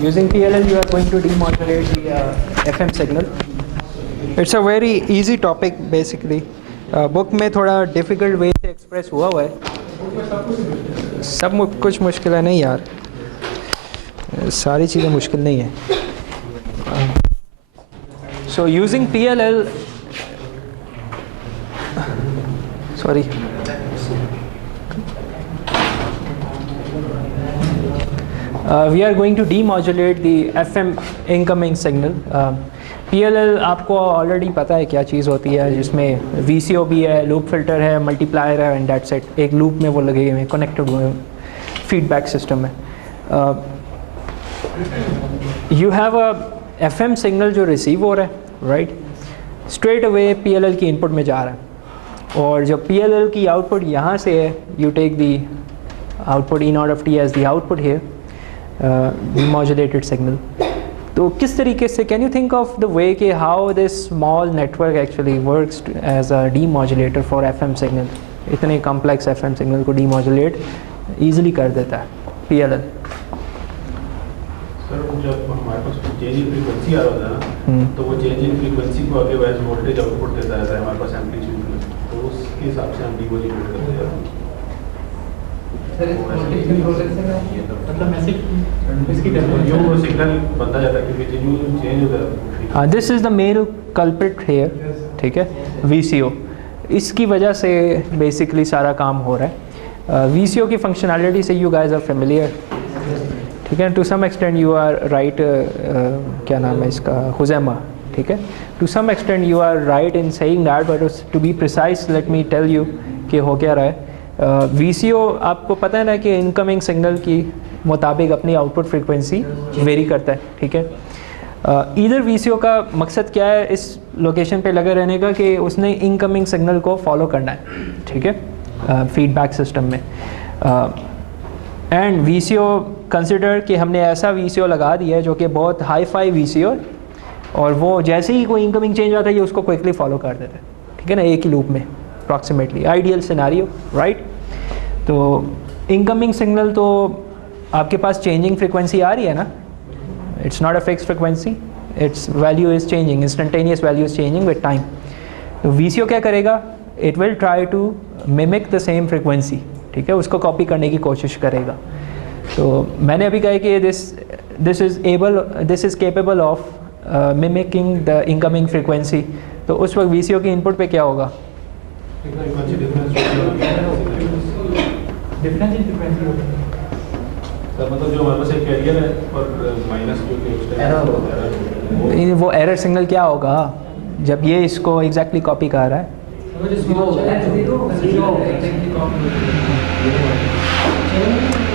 Using PLL, you are going to demodulate the FM signal. It's a very easy topic basically. Book में थोड़ा difficult वे से express हुआ है. सब कुछ मुश्किल है नहीं यार, सारी चीज़ें मुश्किल नहीं है. So using PLL, sorry. We are going to demodulate the FM incoming signal. PLL आपको ऑलरेडी पता है क्या चीज़ होती है, जिसमें VCO भी है, लूप फिल्टर है, मल्टीप्लायर है, एंड दैट्स इट. एक लूप में वो लगे हुए हैं, कनेक्टेड हुए हैं, फीडबैक सिस्टम है. You have a FM signal जो रिसीव हो रहा है, राइट, स्ट्रेट अवे PLL की इनपुट में जा रहा है, और जब PLL की आउटपुट यहाँ से है, you take the output E not of T as the output here, demodulated signal. तो किस तरीके से, can you think of the way कि how this small network actually works as a demodulator for FM signal. इतने complex FM signal को demodulate easily कर देता है PLL. सर जब हमारे पास चेंज इन फ्रीक्वेंसी आ रहा होता है ना, तो वो चेंज इन फ्रीक्वेंसी को आगे वैज वोल्टेज आउटपुट देता रहता है हमारे पास एम्पलीट्यूड में, तो उसके हिसाब से हम डीमॉड्यूलेट करते हैं. This is the main culprit here, ठीक है, VCO. इसकी वजह से बेसिकली सारा काम हो रहा है. VCO की फंक्शनैलिटी से यू गाइज आर फेमिलियर, ठीक है. To some extent you are right, क्या नाम है इसका, हुज़ैमा, ठीक है. To some extent you are right in saying that, but to be precise let me tell you कि हो क्या रहा है. VCO आपको पता है ना कि इनकमिंग सिग्नल की मुताबिक अपनी आउटपुट फ्रीक्वेंसी वेरी करता है, ठीक है. इधर VCO का मकसद क्या है इस लोकेशन पे लगे रहने का, कि उसने इनकमिंग सिग्नल को फॉलो करना है, ठीक है, फीडबैक सिस्टम में. एंड VCO कंसिडर कि हमने ऐसा VCO लगा दिया है जो कि बहुत हाई फाई VCO, और वो जैसे ही कोई इनकमिंग चेंज आता है ये उसको क्विकली फॉलो कर देता है, ठीक है ना, एक ही लूप में अप्रॉक्सीमेटली. Ideal scenario, right. तो इनकमिंग सिग्नल तो आपके पास चेंजिंग फ्रीक्वेंसी आ रही है ना, it's not a fix frequency, its value is changing, instantaneous value is changing with time. तो VCO क्या करेगा, it will try to mimic the same frequency, ठीक है, उसको कॉपी करने की कोशिश करेगा. तो मैंने अभी कहा कि this is capable of mimicking the incoming frequency. तो उस वक्त VCO की इनपुट पे क्या होगा, डिफरेंस इन फ्रीक्वेंसी होता है. मतलब जो हमारे पास एक कैरियर है और माइनस जो कि उस एरर, वो एरर सिग्नल क्या होगा जब ये इसको एग्जैक्टली कॉपी कर रहा है.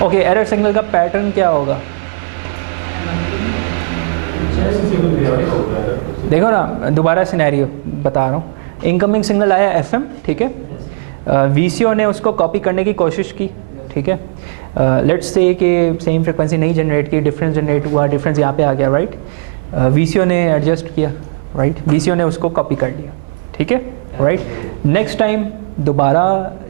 ओके, एरर सिग्नल का पैटर्न क्या होगा, देखो ना, दोबारा सिनेरियो बता रहा हूँ. इनकमिंग सिग्नल आया FM, ठीक है, VCO ने उसको कॉपी करने की कोशिश की, ठीक है. लेट्स से कि सेम फ्रीक्वेंसी नहीं जनरेट की, डिफरेंस जनरेट हुआ, डिफरेंस यहाँ पे आ गया, राइट. VCO ने एडजस्ट किया, राइट, VCO ने उसको कॉपी कर लिया, ठीक है, राइट. नेक्स्ट टाइम दोबारा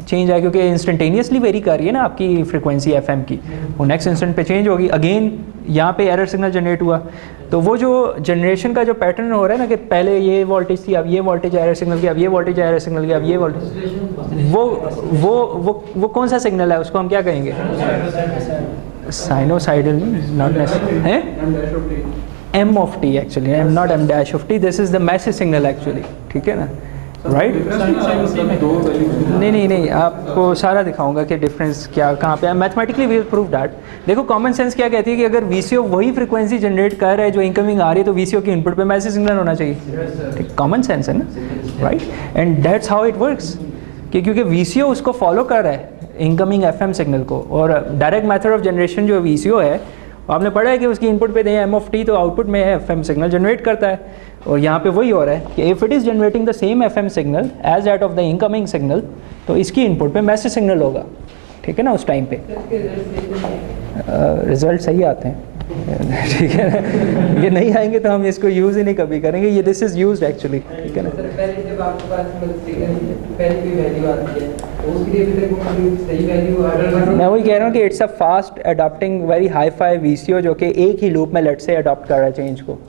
चेंज आया, क्योंकि इंस्टेंटेनियसली वेरी कर रही है ना आपकी फ्रीक्वेंसी FM की, वो नेक्स्ट इंस्टेंट पे चेंज होगी. अगेन यहाँ पे एरर सिग्नल जनरेट हुआ, तो वो जो जनरेशन का जो पैटर्न हो रहा है ना, कि पहले ये वोल्टेज थी, अब ये वोल्टेज एरर सिग्नल की, अब ये वोल्टेज एरर सिग्नल की, अब ये वोल्टेज, वो कौन सा सिग्नल है, उसको हम क्या कहेंगे, साइनोसाइडल, नॉट नेसेसरी है, M of T actually, not M dash of T. This is the message signal actually, ठीक है ना, राइट. नहीं, आपको सारा दिखाऊंगा कि डिफरेंस क्या कहाँ पे है. Mathematically we will prove that. देखो, कॉमन सेंस क्या कहती है कि अगर VCO वही फ्रीक्वेंसी जनरेट कर रहा है जो इनकमिंग आ रही है, तो VCO की इनपुट पे मैसेज सिग्नल होना चाहिए. ठीक, कॉमन सेंस है ना, right. And that's how it works, कि क्योंकि VCO उसको फॉलो कर रहा है इनकमिंग FM सिग्नल को, और डायरेक्ट मेथड ऑफ जनरेशन जो VCO है, आपने पढ़ा है कि उसकी इनपुट पे दें M of T, तो आउटपुट में FM सिग्नल जनरेट करता है. और यहाँ पे वही हो रहा है कि if it is generating the same FM signal as that of the incoming signal, तो इसकी इनपुट पे मैसेज सिग्नल होगा, ठीक है ना, उस टाइम पे रिजल्ट सही आते हैं. ठीक है ना, ये नहीं आएंगे तो हम इसको यूज़ ही नहीं कभी करेंगे, ये दिस इज़ यूज्ड एक्चुअली, ठीक है ना। पहले जब आपके पास पहले कोई वैल्यू आती है तो उसके लिए भी तक सही वैल्यू, मैं वही कह रहा हूँ कि it's a fast adopting very hi fi VCO जो कि एक ही लूप में लेट से अडॉप्ट कर रहा है चेंज को।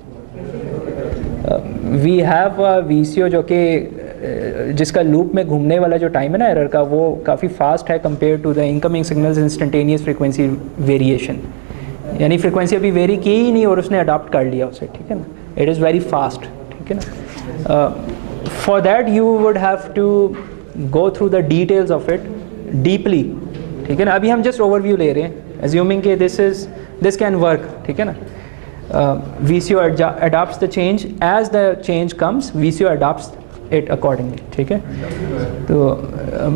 वी हैव अ VCO जो कि जिसका लूप में घूमने वाला जो टाइम है ना एरर का, वो काफ़ी फास्ट है compare to the incoming signals instantaneous frequency variation. यानी फ्रीक्वेंसी अभी वेरी की ही नहीं और उसने अडॉप्ट कर लिया उसे, ठीक है ना। इट इज़ वेरी फास्ट, ठीक है ना। For that you would have to go through the details of it deeply, ठीक है ना। अभी हम जस्ट ओवरव्यू ले रहे हैं, एज्यूमिंग कि दिस कैन वर्क, ठीक है ना। VCO adopts the change as the change comes, VCO adopts it accordingly, ठीक है। तो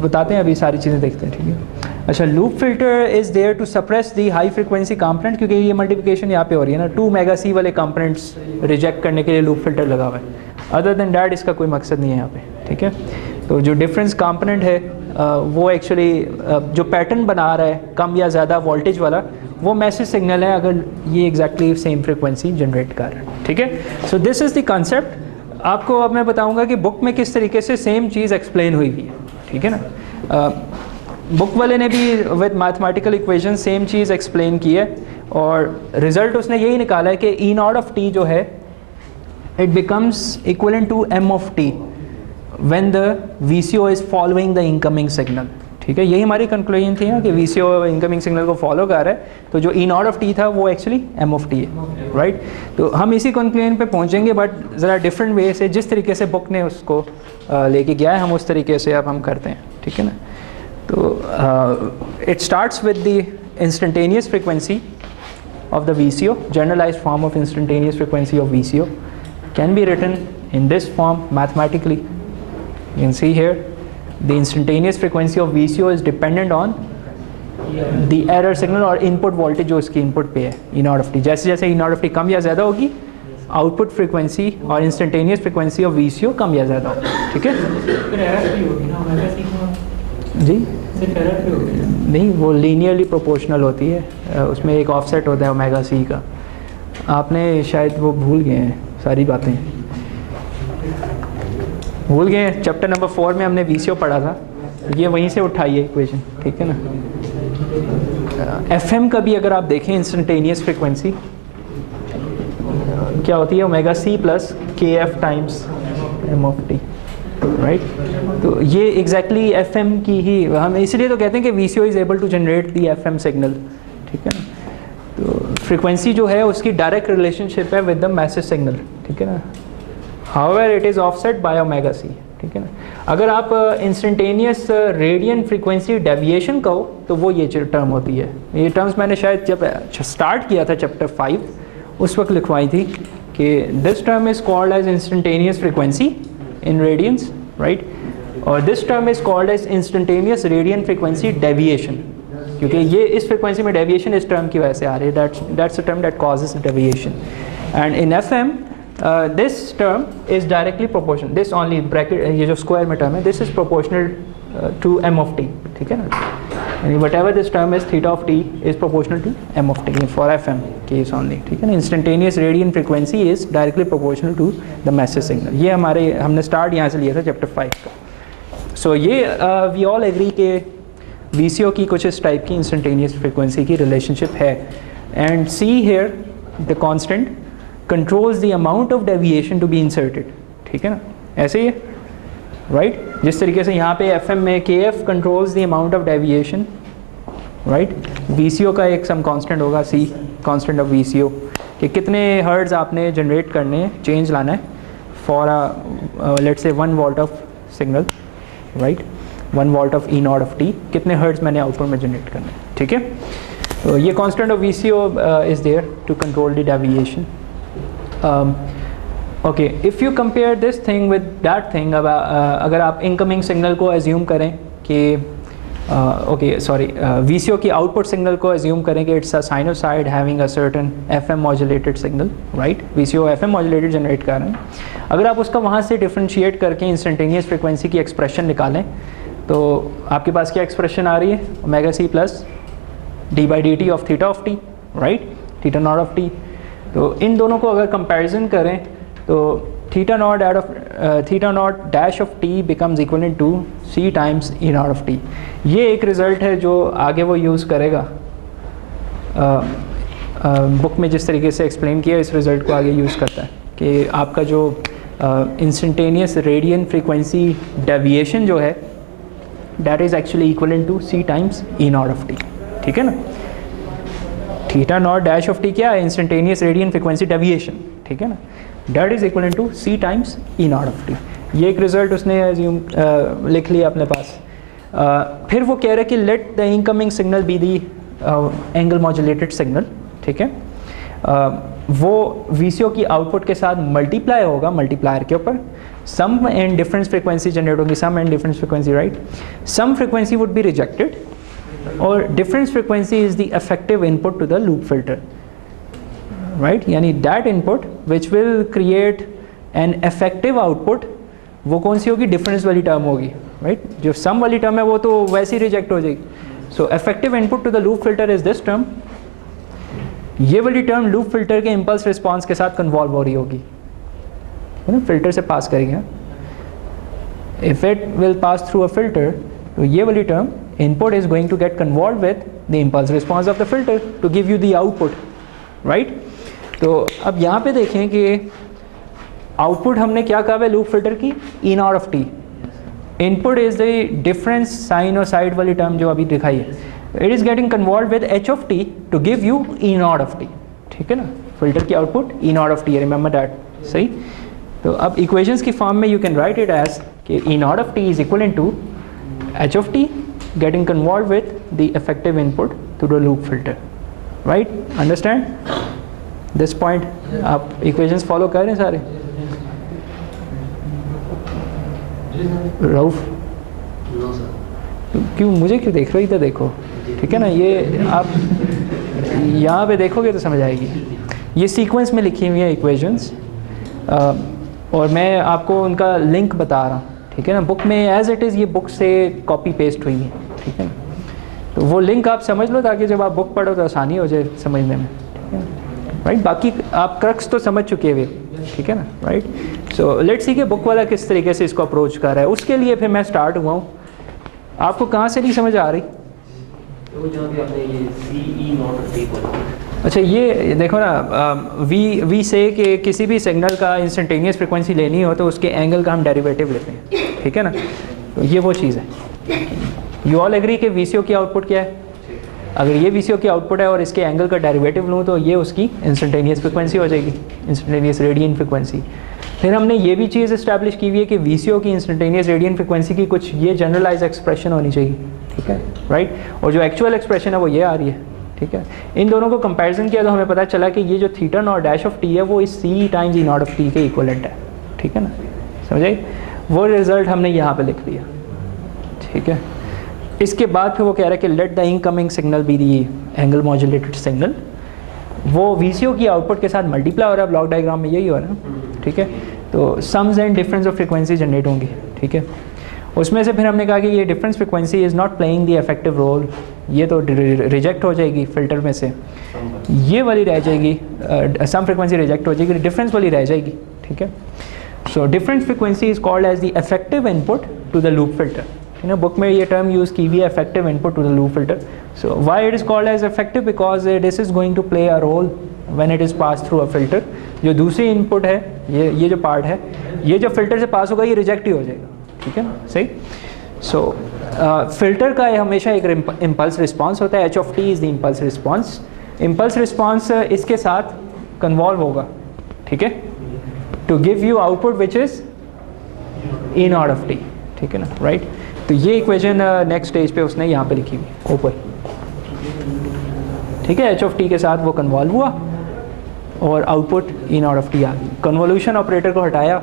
बताते हैं, अभी सारी चीज़ें देखते हैं, ठीक है। अच्छा, loop filter is there to suppress the high frequency component, क्योंकि ये मल्टीप्लिकेशन यहाँ पे हो रही है ना, 2 मेगा C वाले कंपोनेंट्स रिजेक्ट करने के लिए लूप फिल्टर लगा हुआ है। अदर देन डैट इसका कोई मकसद नहीं है यहाँ पे, ठीक है। तो जो डिफरेंस कंपोनेंट है वो एक्चुअली जो पैटर्न बना रहा है कम या ज़्यादा वोल्टेज वाला, वो मैसेज सिग्नल है अगर ये एग्जैक्टली सेम फ्रिक्वेंसी जनरेट कर रहा है, ठीक है। So this is the concept. आपको अब मैं बताऊंगा कि बुक में किस तरीके से सेम चीज़ एक्सप्लेन हुई हुई है, ठीक है ना। बुक वाले ने भी with mathematical equation same cheese explain की है और रिज़ल्ट उसने यही निकाला है कि E नॉट ऑफ t जो है it becomes equivalent to m of t when the VCO is following the incoming signal, ठीक है। यही हमारी कंक्लूजन थी ना कि VCO इनकमिंग सिग्नल को फॉलो कर रहा है, तो जो E नॉट ऑफ t था वो एक्चुअली m ऑफ t है, राइट। तो हम इसी कंक्लूजन पे पहुंचेंगे, बट ज़रा डिफरेंट वे से, जिस तरीके से बुक ने उसको लेके गया है हम उस तरीके से अब हम करते हैं, ठीक है ना। तो it starts with the instantaneous frequency of the VCO, generalized form of instantaneous frequency of VCO can be written in this form mathematically. You can see here the instantaneous frequency of VCO is dependent on the error signal और input voltage जो इसकी input पे है E not of t। जैसे जैसे E not of t कम या ज़्यादा होगी, आउटपुट फ्रीक्वेंसी और इंस्टेंटेनियस फ्रीक्वेंसी ऑफ VCO कम या ज़्यादा होगी, ठीक है जी। नहीं, वो लीनियरली प्रोपोर्शनल होती है, उसमें एक ऑफसेट होता है ओमेगा C का। आपने शायद वो भूल गए हैं, सारी बातें भूल गए हैं। चैप्टर नंबर 4 में हमने VCO पढ़ा था, ये वहीं से उठाई है इक्वेशन, ठीक है ना। FM का भी अगर आप देखें इंस्टेंटेनियस फ्रीक्वेंसी क्या होती है, omega C plus KF times m of t, right. तो ये एग्जैक्टली FM की ही हम इसलिए तो कहते हैं कि VCO is able to generate the FM signal, ठीक है ना। तो फ्रीक्वेंसी जो है उसकी डायरेक्ट रिलेशनशिप है विद द मैसेज सिग्नल, ठीक है ना। However it is offset by omega C, ठीक है ना। अगर आप इंस्टेंटेनियस रेडियन फ्रीक्वेंसी डेविएशन कहो तो वो ये टर्म होती है। ये टर्म्स मैंने शायद जब स्टार्ट किया था चैप्टर 5 उस वक्त लिखवाई थी कि this term is called as instantaneous frequency in radians, right, और this term is called as instantaneous radian frequency deviation, क्योंकि ये इस फ्रीक्वेंसी में डेविएशन इस टर्म की वजह से आ रही है, that's a term that causes deviation. And in FM this term is directly proportional, this only bracket, ये जो स्क्वायर में टर्म है, this is proportional to m of t, ठीक है ना। यानी whatever this term is theta of t is proportional to m of t for FM case only, ठीक है ना। Instantaneous radian frequency is directly proportional to the message signal. ये हमने start यहाँ से लिया था चैप्टर 5 का। सो ये वी ऑल एग्री के VCO की कुछ इस टाइप की इंस्टेंटेनियस फ्रीक्वेंसी की रिलेशनशिप है। And see here the constant controls the amount of deviation to be inserted, ठीक है ना, ऐसे ही है, राइट। जिस तरीके से यहाँ पे FM में KF controls the amount of deviation, right. VCO का एक सम कांस्टेंट होगा C, कांस्टेंट ऑफ VCO, कि कितने हर्ट्ज आपने जनरेट करने हैं, चेंज लाना है for let's say 1 volt of signal, right, 1 volt of E not of t, कितने हर्ट्ज मैंने आउटपुट में जनरेट करना है, ठीक है। तो ये constant of VCO is there to control the deviation. Okay, if you compare this thing with that thing, अब अगर आप इनकमिंग सिग्नल को एज्यूम करें कि VCO की आउटपुट सिग्नल को एज्यूम करें कि it's a sinusoid having a certain FM modulated signal, right. VCO FM modulated generate कर रहे हैं। अगर आप उसका वहाँ से डिफ्रेंशिएट करके इंस्टेंटेनियस फ्रीक्वेंसी की एक्सप्रेशन निकालें तो आपके पास क्या एक्सप्रेशन आ रही है, omega C plus d/dt of theta of t, right. Theta not of t. तो इन दोनों को अगर कंपैरिजन करें तो theta not dash of t becomes equivalent to C times E not of t. ये एक रिज़ल्ट है जो आगे वो यूज़ करेगा, बुक में जिस तरीके से एक्सप्लेन किया इस रिज़ल्ट को आगे यूज़ करता है कि आपका जो इंस्टेंटेनियस रेडियन फ्रीक्वेंसी डेविएशन जो है that is actually equivalent to C times E not of t. ठीक है ना, theta not dash of t क्या है, इंस्टेंटेनियस रेडियन फ्रीक्वेंसी डेविएशन। ठीक है ना, that is equivalent to C times E not of t. ये एक रिज़ल्ट उसने एज्यूम लिख लिया अपने पास। फिर वो कह रहे कि let the incoming signal be the angle modulated signal. ठीक है, वो VCO की आउटपुट के साथ मल्टीप्लाई होगा मल्टीप्लायर के ऊपर, sum and difference frequency generate होगी, sum and difference frequency, right. Sum frequency would be rejected और difference frequency is the effective input to the loop filter, right. यानी that input which will create an effective output, वो कौन सी होगी, difference वाली term होगी, right. जो सम वाली term है वो तो वैसे ही रिजेक्ट हो जाएगी। So effective input to the loop filter is this term. ये वाली टर्म लूप फिल्टर के इम्पल्स रिस्पॉन्स के साथ कन्वॉल्व हो रही होगी, है ना, फिल्टर से पास करेंगे। If it will pass through a filter, तो ये वाली term input is going to get convolve with the impulse response of the filter to give you the output, right. तो अब यहाँ पे देखें कि आउटपुट हमने क्या कहा है लूप फिल्टर की, e not of t. Input is the difference sine और साइड वाली टर्म जो अभी दिखाई है, it is getting convolve with h of t to give you e not of t. ठीक है ना, फिल्टर की output e not of t है, रिमेंबर दैट, सही। तो अब इक्वेशंस की फॉर्म में you can write it as कि e not of t is equal to H of t getting convolve with the effective input to the loop filter, right. Understand this point? आप equations follow कर रहे हैं सारे? रऊफ क्यों, मुझे क्यों देख रहे हो, इधर देखो। ठीक है ना, ये आप यहाँ पे देखोगे तो समझ आएगी। ये सीक्वेंस में लिखी हुई है इक्वेशंस और मैं आपको उनका लिंक बता रहा हूँ। ठीक है ना, बुक में एज इट इज़ ये बुक से कॉपी पेस्ट हुई है। ठीक है ना, तो वो लिंक आप समझ लो ताकि जब आप बुक पढ़ो तो आसानी हो जाए समझने में। ठीक है ना, राइट। बाकी आप क्रक्स तो समझ चुके हुए, ठीक है ना, राइट। सो लेट्स सी कि बुक वाला किस तरीके से इसको अप्रोच कर रहा है। उसके लिए फिर मैं स्टार्ट हुआ हूँ। आपको कहाँ से नहीं समझ आ रही? तो जहाँ पे आपने ये CE नॉट ऑफ टी बोला, अच्छा ये देखो ना, वी से कि किसी भी सिग्नल का इंस्टेंटेनियस फ्रीक्वेंसी लेनी हो तो उसके एंगल का हम डेरिवेटिव लेते हैं। ठीक है ना, तो ये वो चीज़ है। यू ऑल एग्री कि VCO की आउटपुट क्या है? अगर ये VCO की आउटपुट है और इसके एंगल का डेरिवेटिव लूँ तो ये उसकी इंस्टेंटेनियस फ्रीक्वेंसी हो जाएगी, इंस्टेंटेनियस रेडियन फ्रीक्वेंसी। फिर हमने ये भी चीज़ इस्टेब्लिश की हुई है कि VCO की इंस्टेंटेनियस रेडियन फ्रीक्वेंसी की कुछ ये जनरलाइज एक्सप्रेशन होनी चाहिए। ठीक है, राइट। और जो एक्चुअल एक्सप्रेशन है वो ये आ रही है। ठीक है, इन दोनों को कंपैरिजन किया तो हमें पता चला कि ये जो theta naught dash of t है वो इस C times E not of T के इक्वलेंट है। ठीक है ना, समझे? वो रिजल्ट हमने यहाँ पे लिख दिया। ठीक है, इसके बाद फिर वो कह रहा है कि let the incoming signal be the angle modulated signal. वो VCO की आउटपुट के साथ मल्टीप्लाई हो रहा है, ब्लॉक डायग्राम में यही हो रहा है। ठीक है, तो sums and difference of frequency generate होंगी। ठीक है, उसमें से फिर हमने कहा कि ये difference frequency is not playing the effective role, ये तो रिजेक्ट हो जाएगी फिल्टर में से, ये वाली रह जाएगी, सम फ्रीक्वेंसी रिजेक्ट हो जाएगी, डिफरेंस वाली रह जाएगी। ठीक है, so difference frequency is called as the effective input to the loop filter. You know, book में ये टर्म यूज़ की हुई है, effective input to the loop filter. So why it is called as effective? Because this is going to play a role when it is pass through a filter. जो दूसरी input है, ये जो part है, ये जब फिल्टर से पास होगा ये रिजेक्ट ही हो जाएगा। ठीक है, सही। सो फिल्टर का हमेशा एक इम्पल्स रिस्पॉन्स होता है, h of t is the impulse response. Impulse response इसके साथ कन्वॉल्व होगा, ठीक है, to give you output which is E not of t. ठीक है ना, राइट। तो ये इक्वेशन नेक्स्ट स्टेज पे उसने यहाँ पे लिखी हुई ऊपर। ठीक है, एच ऑफ टी के साथ वो कन्वॉल्व हुआ और output e not of t आ गई। कन्वोल्यूशन ऑपरेटर को हटाया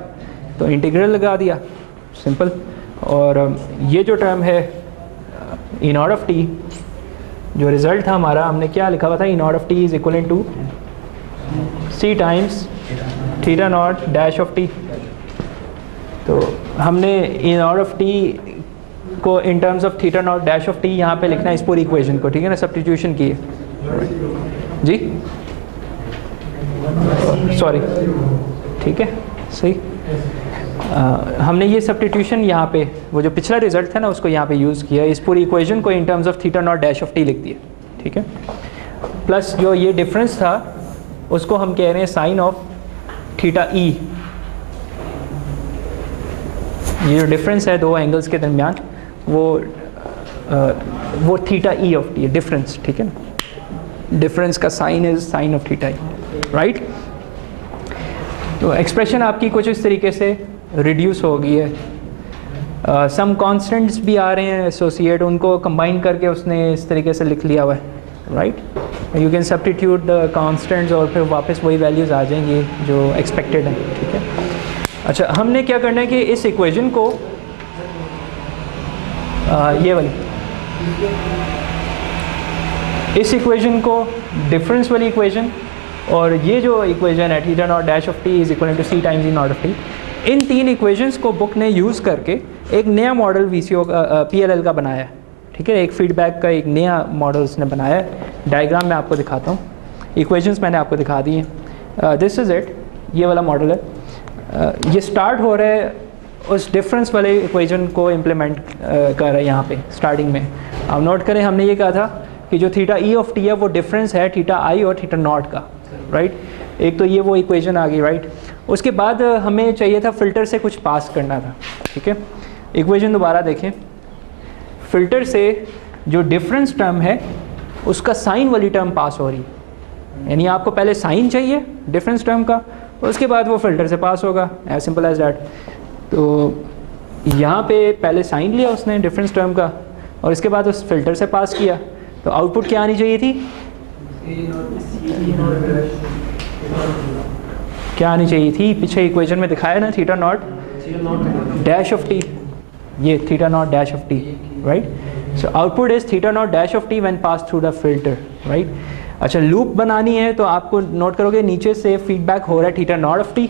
तो इंटीग्रल लगा दिया, सिंपल। और ये जो टर्म है ई नॉट ऑफ टी, जो रिज़ल्ट था हमारा, हमने क्या लिखा हुआ था, e not of t is equal to C times theta not dash of t. तो हमने ई नॉट ऑफ टी को in terms of theta not dash of t यहाँ पे लिखना है, इस पूरी इक्वेशन को। ठीक है ना, सब्स्टिट्यूशन की है जी। सॉरी, ठीक है, सही। हमने ये सब्स्टिट्यूशन यहाँ पे वो जो पिछला रिजल्ट था ना उसको यहाँ पे यूज़ किया, इस पूरी इक्वेशन को in terms of theta not dash of T लिख दिया, ठीक है। प्लस जो ये डिफरेंस था उसको हम कह रहे हैं साइन ऑफ थीटा ई। ये जो डिफरेंस है दो एंगल्स के दरमियान वो थीटा ई ऑफ टी है, डिफरेंस, ठीक है ना। डिफरेंस का sine is sine of theta E, right. तो एक्सप्रेशन आपकी कुछ इस तरीके से रिड्यूस हो गई है। सम कांस्टेंट्स भी आ रहे हैं एसोसिएट, उनको कंबाइन करके उसने इस तरीके से लिख लिया हुआ है, right. You can substitute the constants और फिर वापस वही वैल्यूज़ आ जाएंगी जो एक्सपेक्टेड हैं, ठीक है। अच्छा, हमने क्या करना है कि इस इक्वेशन को ये वाली इस इक्वेशन को डिफरेंस वाली इक्वेशन और ये जो इक्वेशन है theta not dash of t is equal to C times E not of t, इन तीन इक्वेशंस को बुक ने यूज़ करके एक नया मॉडल वीसीओ का पीएलएल का बनाया है, ठीक है। एक फीडबैक का एक नया मॉडल उसने बनाया है। डायग्राम में आपको दिखाता हूँ, इक्वेशंस मैंने आपको दिखा दी हैं। दिस इज़ इट, ये वाला मॉडल है। ये स्टार्ट हो रहा है उस डिफरेंस वाले इक्वेशन को इम्प्लीमेंट कर रहा है यहाँ पे स्टार्टिंग में। अब नोट करें, हमने ये कहा था कि जो थीटा ई ऑफ टी है वो डिफरेंस है थीटा आई और थीटा नॉट का, राइट। एक तो ये वो इक्वेशन आ गई, राइट। उसके बाद हमें चाहिए था फ़िल्टर से कुछ पास करना था, ठीक है। इक्वेशन दोबारा देखें, फ़िल्टर से जो डिफरेंस टर्म है उसका साइन वाली टर्म पास हो रही है, यानी आपको पहले साइन चाहिए डिफरेंस टर्म का, उसके बाद वो फ़िल्टर से पास होगा, एज सिंपल एज दैट। तो यहाँ पे पहले साइन लिया उसने डिफरेंस टर्म का और इसके बाद उस फिल्टर से पास किया, तो आउटपुट क्या आनी चाहिए थी, क्या आनी चाहिए थी, पीछे इक्वेशन में दिखाया ना, theta not dash of t, ये theta not dash of t, right. So output is theta not dash of t when pass through the filter, right. अच्छा, लूप बनानी है तो आपको नोट करोगे नीचे से फीडबैक हो रहा है थीटा नॉट ऑफ टी,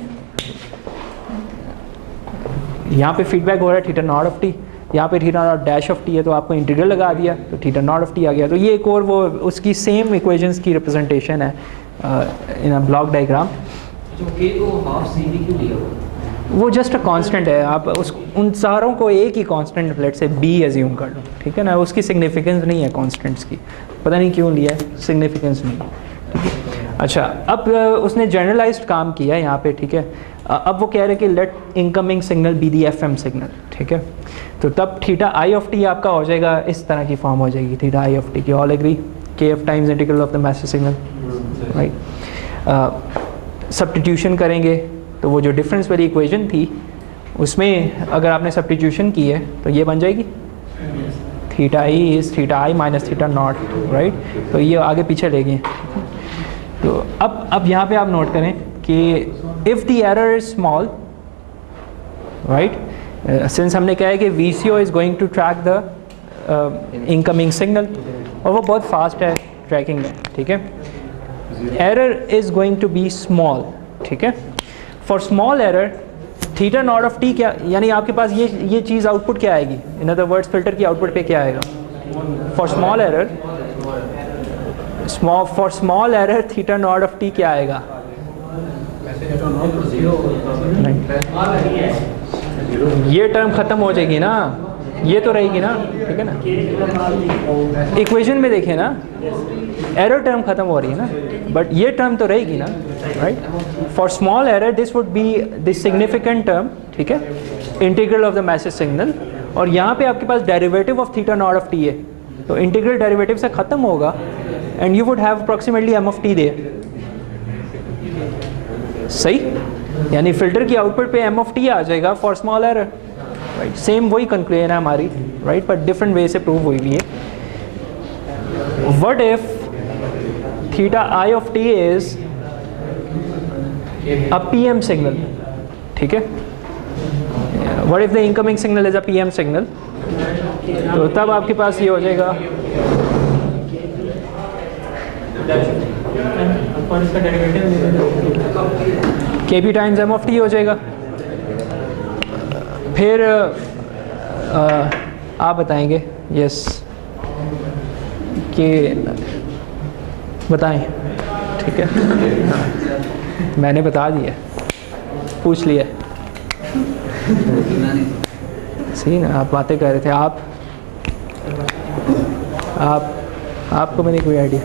यहाँ पे फीडबैक हो रहा है थीटा नॉट ऑफ टी, यहाँ पे theta naught dash of t है तो आपको इंटीग्रल लगा दिया तो थीटा नॉट ऑफ टी आ गया। तो ये एक और वो उसकी सेम इक्वेशंस की रिप्रेजेंटेशन है इन अ ब्लॉक डायग्राम। जो के को हाफ सी वी क्यों लिया? वो जस्ट अ कांस्टेंट है, आप उस उन सारों को एक ही कांस्टेंट लेट से बी एज्यूम कर लो, ठीक है ना। उसकी सिग्निफिकेंस नहीं है कांस्टेंट्स की, पता नहीं क्यों लिया है, सिग्निफिकेंस नहीं है, ठीक है। अच्छा, अब उसने जनरलाइज्ड काम किया यहाँ पे, ठीक है। अब वो कह रहे हैं कि let incoming signal be the FM signal, ठीक है। तो तब थीटा आई ऑफ टी आपका हो जाएगा इस तरह की फॉर्म हो जाएगी, थीटा आई ऑफ टी की, ऑल एग्री, के F times integral of the message signal, right. Substitution करेंगे तो वो जो डिफरेंस वाली इक्वेशन थी उसमें अगर आपने सब्स्टिट्यूशन की है तो ये बन जाएगी theta I is theta I minus theta naught, right. तो ये आगे पीछे ले गए। तो अब यहाँ पे आप नोट करें कि if the error is small, right, since हमने कहा है कि VCO is going to track the incoming signal और वो बहुत फास्ट है ट्रैकिंग में, ठीक है। Error is going to be small, ठीक है। For small error theta not of t क्या, यानी आपके पास ये चीज़ आउटपुट क्या आएगी, इन अदर वर्ड्स फिल्टर की आउटपुट पे क्या आएगा for small error, for small error theta not of t क्या आएगा, ये टर्म ख़त्म हो जाएगी ना, ये तो रहेगी ना, ठीक है ना। इक्वेशन में देखें ना, एरर टर्म ख़त्म हो रही है ना, बट ये टर्म तो रहेगी ना, right. For small error this would be this significant term, ठीक है, integral of the message signal, और यहाँ पे आपके पास derivative of theta not of t है, तो इंटीग्रल डेरिवेटिव से ख़त्म होगा and you would have approximately m of t there, सही। यानी फिल्टर की आउटपुट पे एम ऑफ टी आ जाएगा for small error, right. Same वही कंक्लूजन है हमारी, राइट, बट डिफरेंट वे से प्रूव हुई भी है। What if theta i of t is a PM signal, ठीक है। What if the incoming signal is a PM signal, तो तब आपके पास ये हो जाएगा KP times m of t हो जाएगा। फिर आप बताएंगे, यस, कि बताएं, ठीक है। मैंने बता दिया, पूछ लिया। सही ना, आप बातें कर रहे थे। आपको मैंने कोई आइडिया,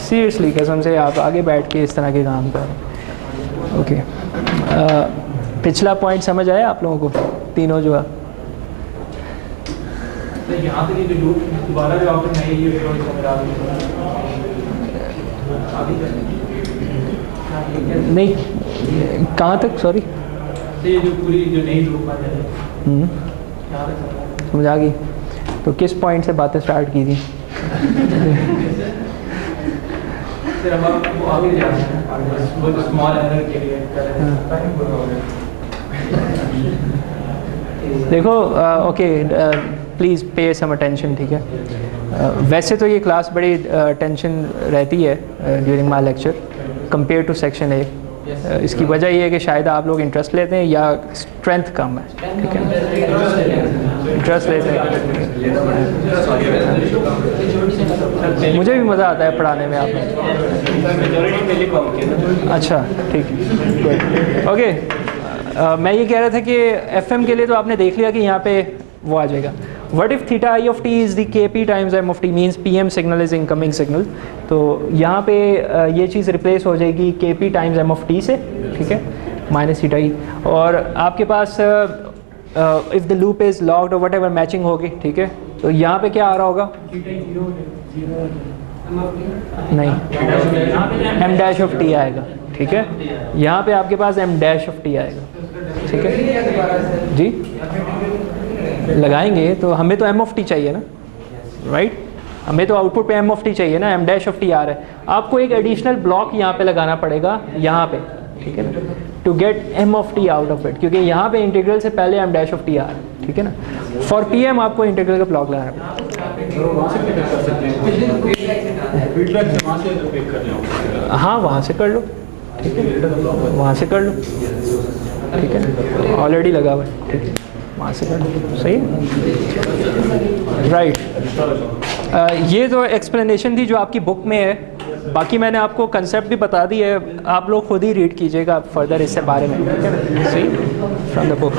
सीरियसली कसम से आप आगे बैठ के इस तरह के काम कर रहे हैं। ओके, पिछला पॉइंट समझ आया आप लोगों को तीनों जो है? यहाँ तक ये लूप दोबारा जो आपने नई ये नहीं, कहाँ तक? सॉरी, ये जो पूरी जो नई लूप आ जाए समझ आ गई। तो किस पॉइंट से बातें स्टार्ट की थी? फिर हम वो आगे जा रहे हैं वो स्मॉल एरर के लिए देखो, ओके, प्लीज़ पे सम अटेंशन, ठीक है? वैसे तो ये क्लास बड़ी टेंशन रहती है during my lecture compare to section A. इसकी वजह ये है कि शायद आप लोग इंटरेस्ट लेते हैं या स्ट्रेंथ कम है, ठीक है? इंटरेस्ट लेते हैं, मुझे भी मज़ा आता है पढ़ाने में आप। अच्छा, ठीक, गुड, ओके। मैं ये कह रहा था कि एफएम के लिए तो आपने देख लिया कि यहाँ पे वो आ जाएगा। What if theta I of t is the kp times m of t means pm signal is incoming signal। तो यहाँ पे ये चीज़ रिप्लेस हो जाएगी kp times m of t से, ठीक है, माइनस थीटा ई। और आपके पास if the loop is locked or whatever matching होगी, ठीक है, तो यहाँ पे क्या आ रहा होगा? नहीं, m dash of t आएगा, ठीक है? यहाँ पे आपके पास m dash of t आएगा, ठीक है जी? लगाएंगे तो हमें तो m of t चाहिए ना, राइट? हमें तो आउटपुट पे m of t चाहिए ना, m dash of t आ रहा है। आपको एक एडिशनल ब्लॉक यहाँ पे लगाना पड़ेगा, यहाँ पे, ठीक है ना, to get m of t out of it, क्योंकि यहाँ पे इंटीग्रल से पहले m dash of t आ रहा है, ठीक है ना? फॉर pm आपको इंटीग्रल का ब्लॉक लगाना पड़ेगा। हाँ, वहाँ से कर लो, ठीक है, वहाँ से कर लो, ठीक है, ऑलरेडी लगा हुआ है, ठीक है, वहाँ से कर लो, सही है, राइट? ये तो एक्सप्लेनेशन थी जो आपकी बुक में है। बाकी मैंने आपको कंसेप्ट भी बता दी है, आप लोग खुद ही रीड कीजिएगा फर्दर इससे बारे में, ठीक है ना? सही, फ्रॉम द बुक।